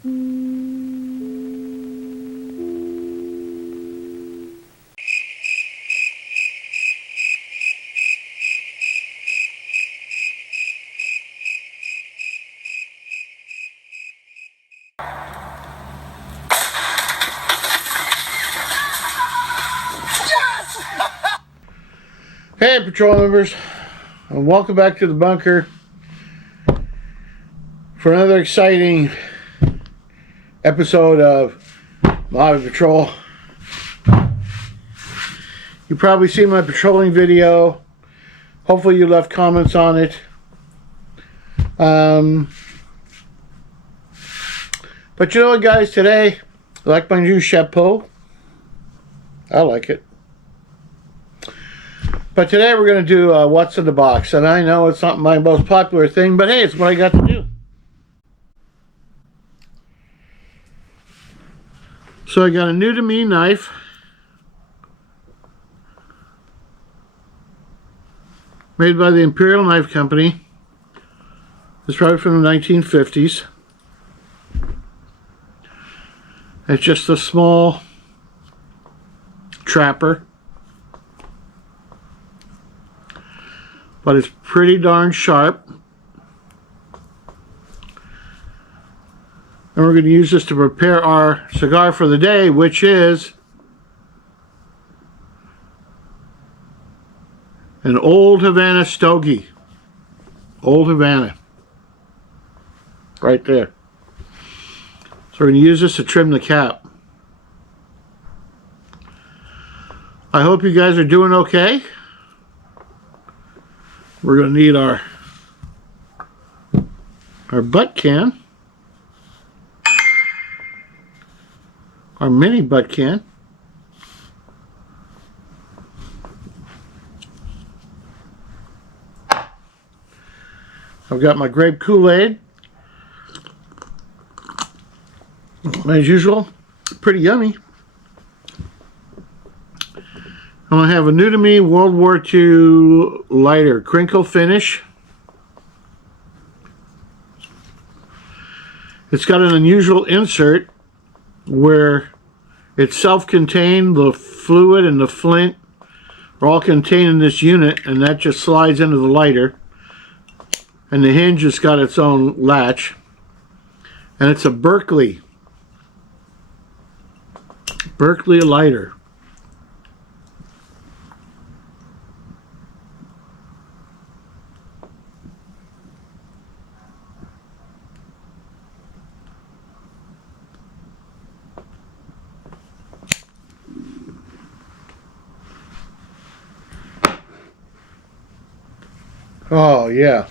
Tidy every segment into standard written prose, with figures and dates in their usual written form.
Hey, patrol members, and welcome back to the bunker for another exciting episode of Mojave Patrol. You probably seen my patrolling video. Hopefully you left comments on it. But you know what, guys, today I like my new chapeau. I like it. But today we're going to do what's in the box. And I know it's not my most popular thing, but hey, it's what I got to do. So I got a new to me knife. Made by the Imperial Knife Company. It's probably from the 1950s. It's just a small trapper. But it's pretty darn sharp. And we're going to use this to prepare our cigar for the day, which is an Old Havana Stogie. Old Havana. Right there. So we're going to use this to trim the cap. I hope you guys are doing okay. We're going to need our butt can, our mini butt can. I've got my grape Kool-Aid. As usual, pretty yummy. I'm going to have a new to me World War II lighter, crinkle finish. It's got an unusual insert where it's self-contained. The fluid and the flint are all contained in this unit, and that just slides into the lighter. And the hinge has got its own latch. And it's a Berkeley lighter. Oh, yeah.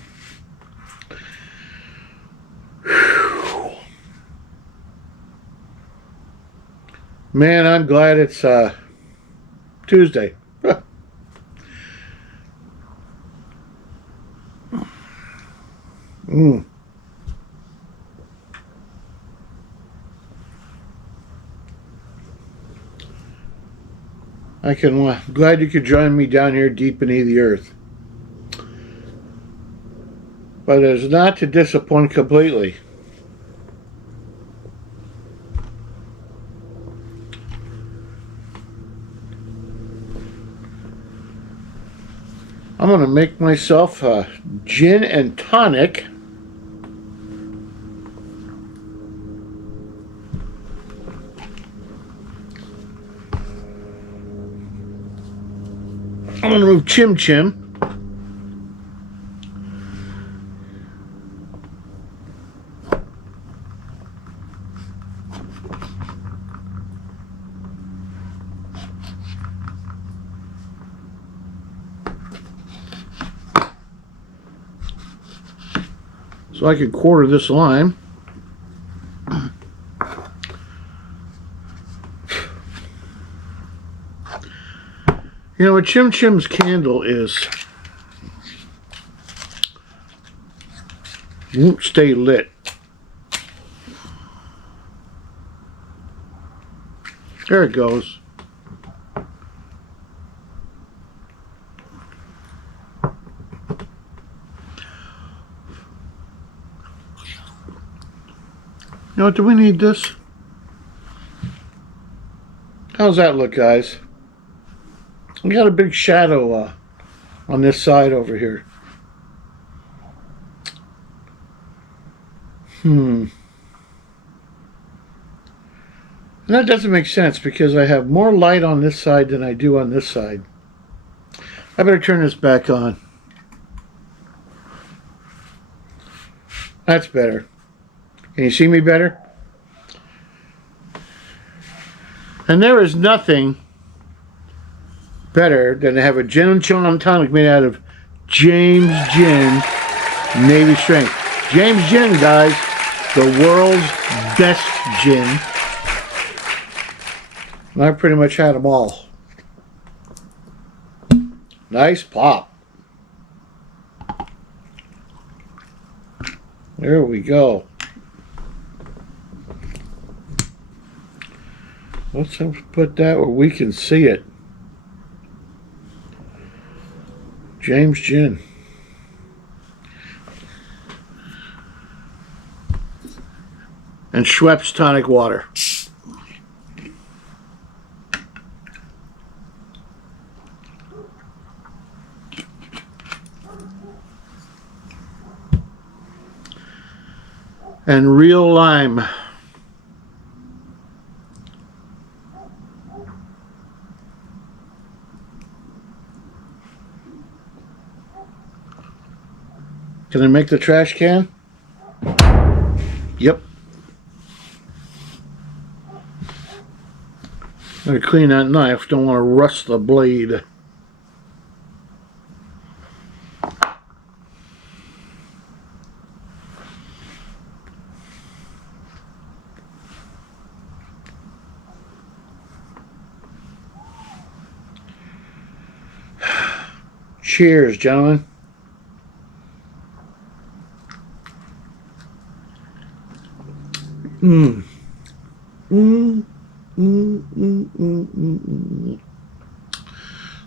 Whew. Man, I'm glad it's Tuesday. Glad you could join me down here deep beneath the earth. But it's not to disappoint completely. I'm going to make myself a gin and tonic. I'm going to move Chim Chim. So I could quarter this lime. You know what Chim Chim's candle is, won't stay lit. There it goes. You know what, do we need this? How's that look, guys? We got a big shadow on this side over here. And that doesn't make sense because I have more light on this side than I do on this side. I better turn this back on. That's better. Can you see me better? And there is nothing better than to have a gin and tonic made out of James Gin Navy Strength. James Gin, guys, the world's best gin. And I pretty much had them all. Nice pop. There we go. Let's put that where we can see it. James Gin. And Schweppes tonic water. And real lime. Can I make the trash can? Yep. I'm going to clean that knife. Don't want to rust the blade. Cheers, gentlemen.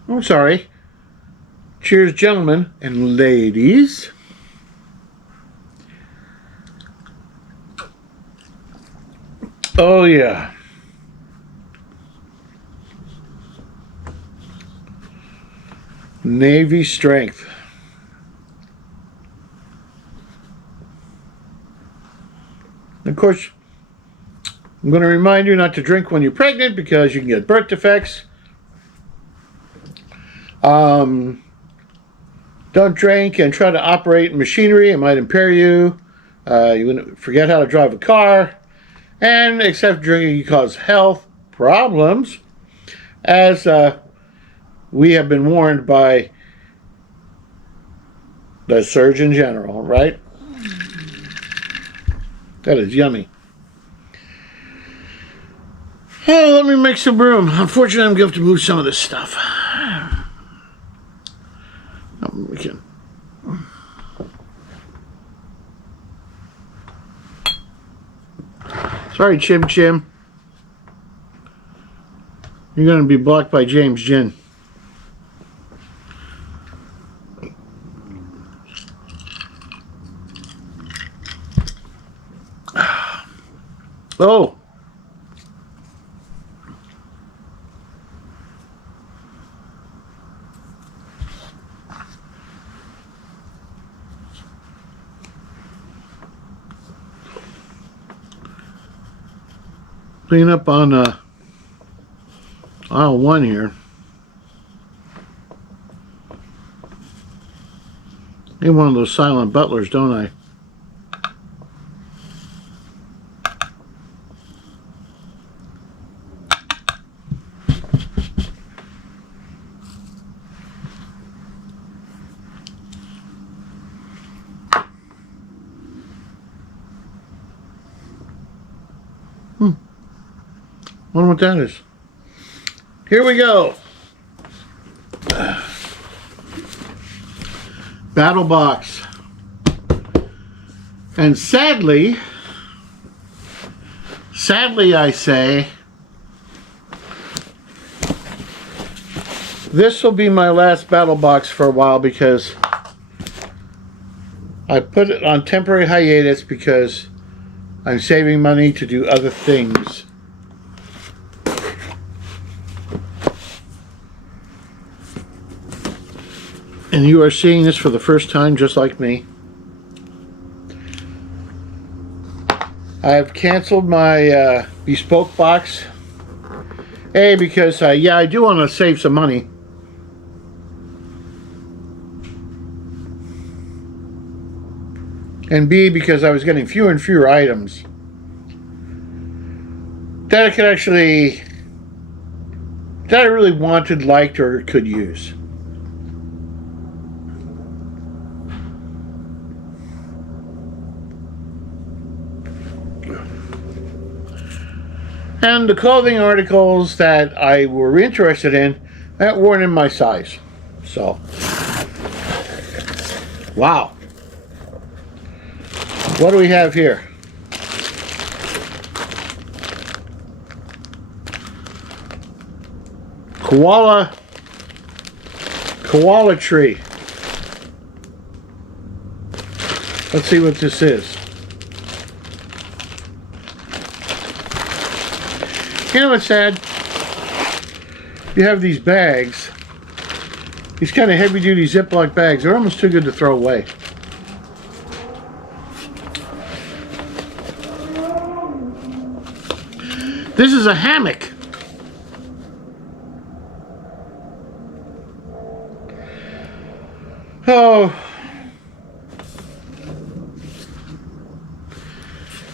Oh, sorry. Cheers, gentlemen and ladies. Oh, yeah. Navy Strength. Of course, I'm going to remind you not to drink when you're pregnant because you can get birth defects. Don't drink and try to operate machinery. It might impair you. You forget how to drive a car. And except drinking can cause health problems. As we have been warned by the Surgeon General, right? That is yummy. Oh, let me make some room. Unfortunately, I'm going to have to move some of this stuff. Oh, we can. Sorry, Chim Chim. You're going to be blocked by James Gin. Oh. Clean up on aisle 1 here. I need one of those silent butlers, don't I? Wonder what that is. Here we go. Battle box. And sadly I say, this will be my last battle box for a while because I put it on temporary hiatus because I'm saving money to do other things. And you are seeing this for the first time, just like me. I have canceled my bespoke box. A, because yeah, I do want to save some money. And B, because I was getting fewer and fewer items that I could actually, that I really wanted, liked, or could use. And the clothing articles that I were interested in that weren't in my size. So, wow. What do we have here? Koala tree. Let's see what this is. You know what's sad? You have these bags, these kind of heavy-duty Ziploc bags. They're almost too good to throw away. This is a hammock. Oh.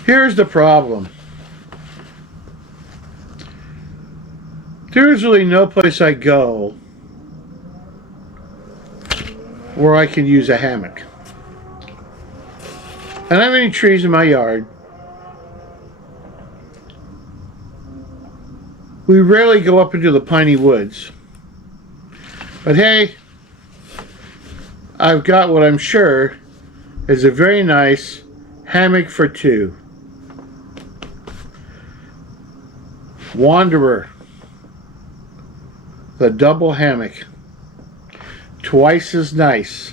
Here's the problem. There is really no place I go where I can use a hammock. I don't have any trees in my yard. We rarely go up into the piney woods. But hey, I've got what I'm sure is a very nice hammock for two. Wanderer. The double hammock. Twice as nice.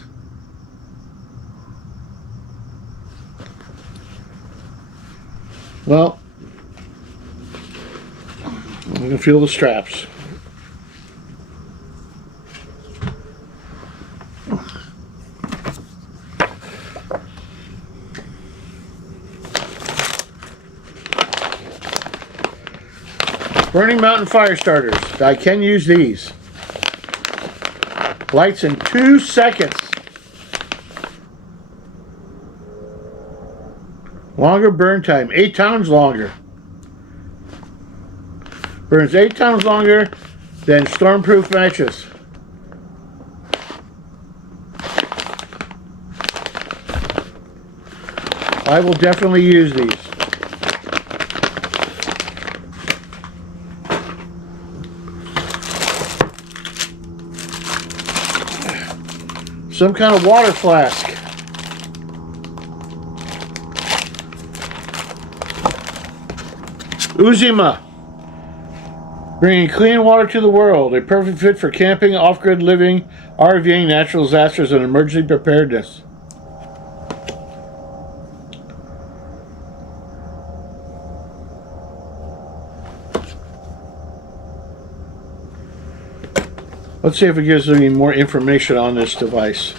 Well, I'm going to feel the straps. Burning Mountain fire starters. I can use these. Lights in 2 seconds. Longer burn time, 8 times longer. Burns 8 times longer than stormproof matches. I will definitely use these. Some kind of water flask. Uzima. Bringing clean water to the world. A perfect fit for camping, off-grid living, RVing, natural disasters, and emergency preparedness. Let's see if it gives me more information on this device.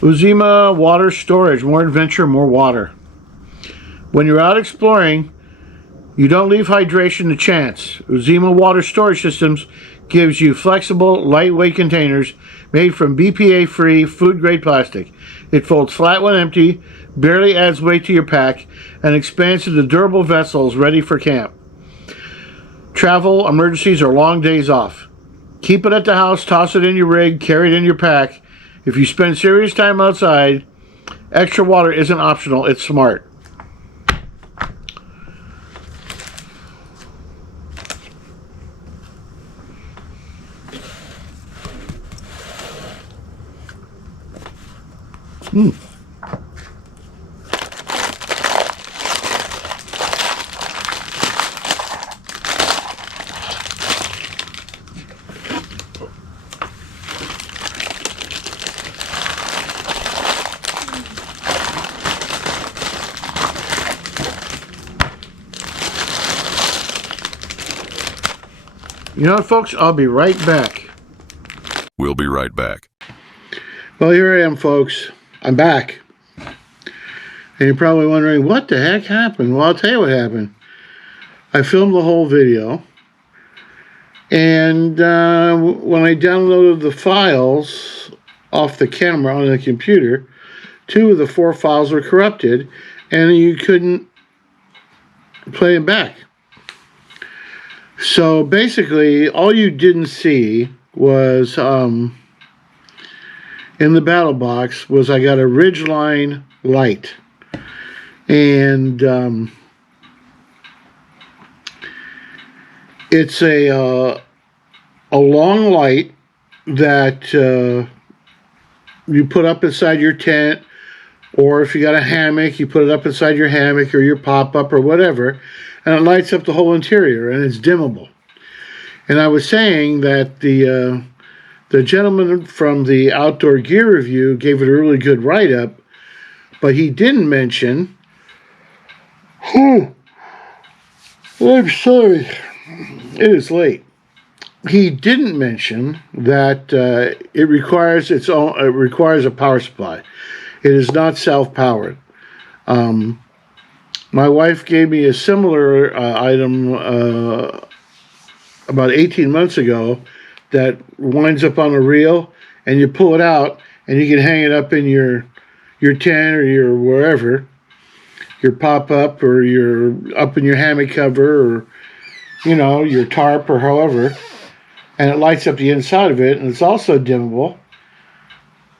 Uzima water storage. More adventure, more water. When you're out exploring, you don't leave hydration to chance. Uzima water storage systems gives you flexible, lightweight containers made from BPA-free, food-grade plastic. It folds flat when empty, barely adds weight to your pack, and expands into durable vessels ready for camp. Travel, emergencies, or long days off. Keep it at the house, toss it in your rig, carry it in your pack. If you spend serious time outside, extra water isn't optional, it's smart. You know what, folks? I'll be right back. We'll be right back. Well, here I am, folks. I'm back. And you're probably wondering, what the heck happened? Well, I'll tell you what happened. I filmed the whole video. And when I downloaded the files off the camera on the computer, 2 of the 4 files were corrupted, and you couldn't play them back. So basically, all you didn't see was in the battle box was I got a Ridgeline light, and it's a long light that you put up inside your tent, or if you got a hammock, you put it up inside your hammock or your pop-up or whatever, and it lights up the whole interior, and it's dimmable. And I was saying that the gentleman from the Outdoor Gear Review gave it a really good write-up, but he didn't mention... I'm sorry. It is late. He didn't mention that it requires a power supply. It is not self-powered. My wife gave me a similar item about 18 months ago that winds up on a reel, and you pull it out, and you can hang it up in your tent or your wherever, your pop-up, or your up in your hammock cover, or your tarp, or however, and it lights up the inside of it, and it's also dimmable,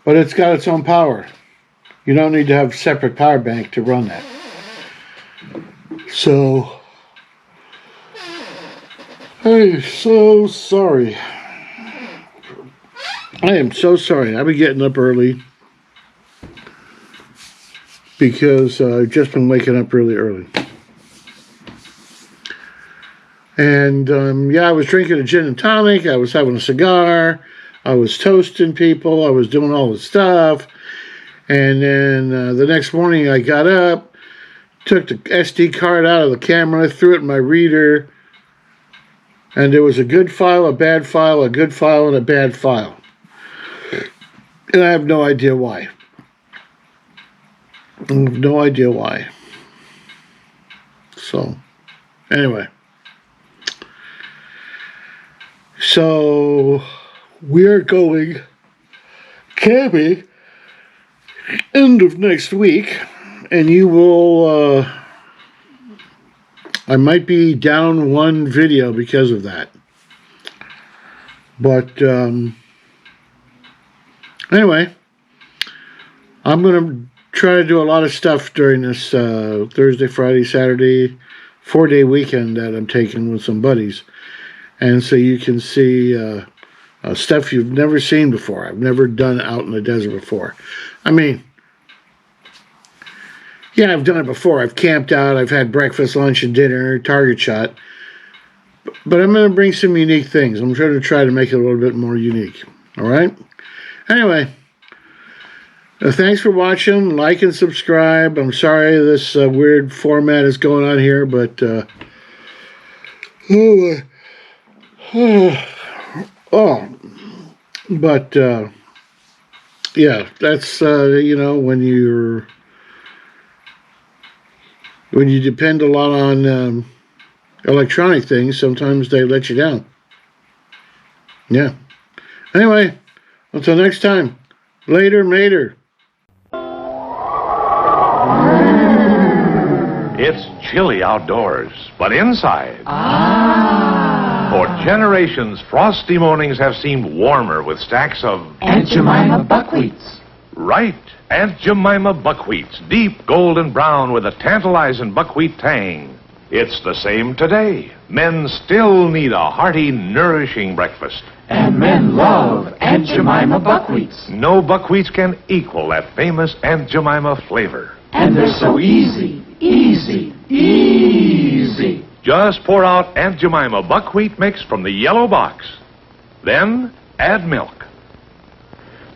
but it's got its own power. You don't need to have a separate power bank to run that. So, I'm so sorry. I am so sorry. I've been getting up early because I've just been waking up really early. And, I was drinking a gin and tonic. I was having a cigar. I was toasting people. I was doing all this stuff. And then the next morning I got up, took the SD card out of the camera, threw it in my reader, and there was a good file, a bad file, a good file, and a bad file. And I have no idea why. I have no idea why. So, anyway. So, we're going camping end of next week, and you will, I might be down one video because of that. But, anyway, I'm going to try to do a lot of stuff during this Thursday, Friday, Saturday, 4-day weekend that I'm taking with some buddies. And so you can see stuff you've never seen before. I've never done out in the desert before. I mean, yeah, I've done it before. I've camped out. I've had breakfast, lunch, and dinner, target shot. But I'm going to bring some unique things. I'm going to try to make it a little bit more unique. All right? Anyway, thanks for watching. Like and subscribe. I'm sorry this weird format is going on here, but yeah, that's when you depend a lot on electronic things, sometimes they let you down. Yeah. Anyway, until next time, later, mater. It's chilly outdoors, but inside. For generations, frosty mornings have seemed warmer with stacks of Aunt Jemima buckwheats. Right, Aunt Jemima buckwheats, deep golden brown with a tantalizing buckwheat tang. It's the same today. Men still need a hearty, nourishing breakfast. And men love Aunt Jemima buckwheats. No buckwheats can equal that famous Aunt Jemima flavor. And they're so easy, easy, easy. Just pour out Aunt Jemima buckwheat mix from the yellow box. Then add milk.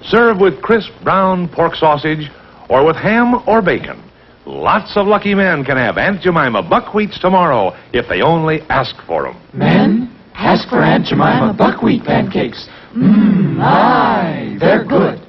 Serve with crisp brown pork sausage or with ham or bacon. Lots of lucky men can have Aunt Jemima buckwheats tomorrow if they only ask for them. Men Ask for Aunt Jemima buckwheat pancakes. Mmm, my, they're good.